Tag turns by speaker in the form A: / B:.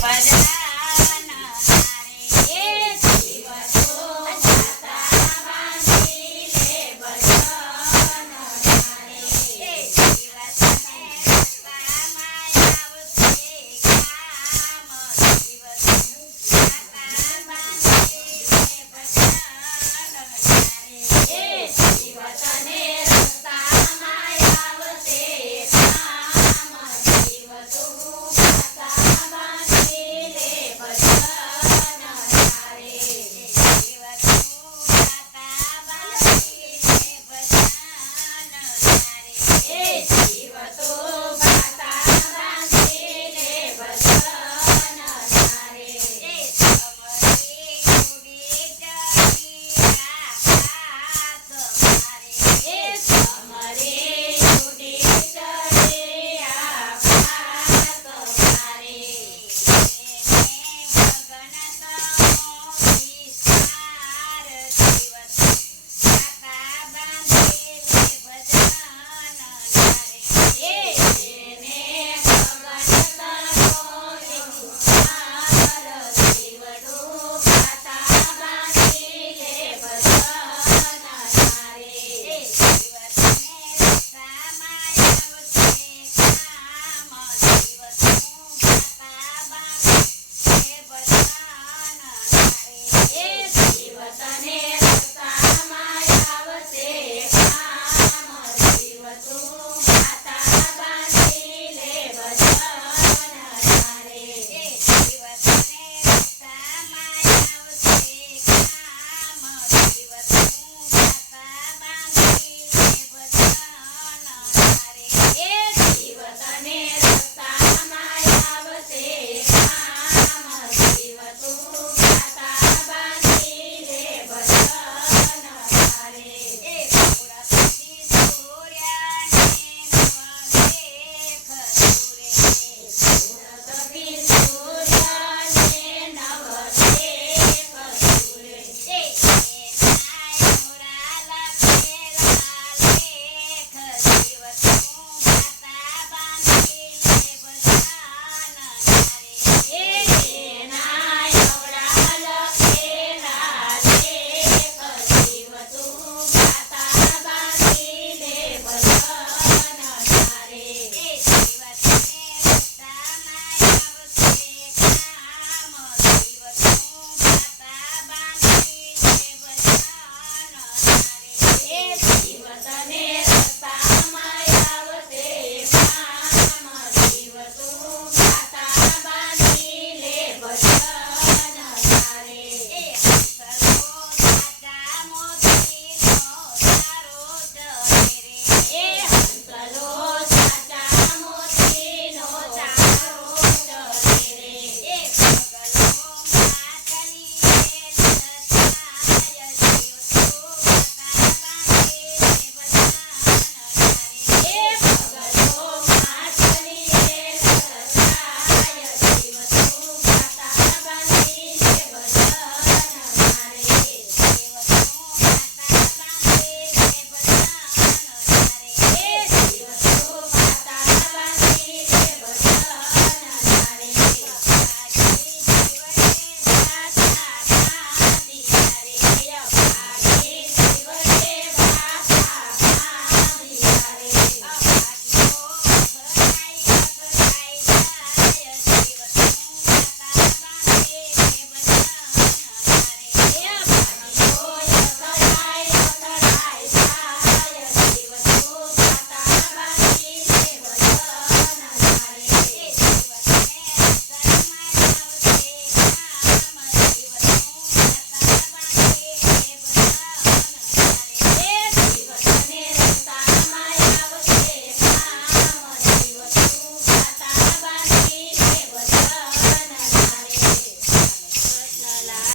A: 拜迎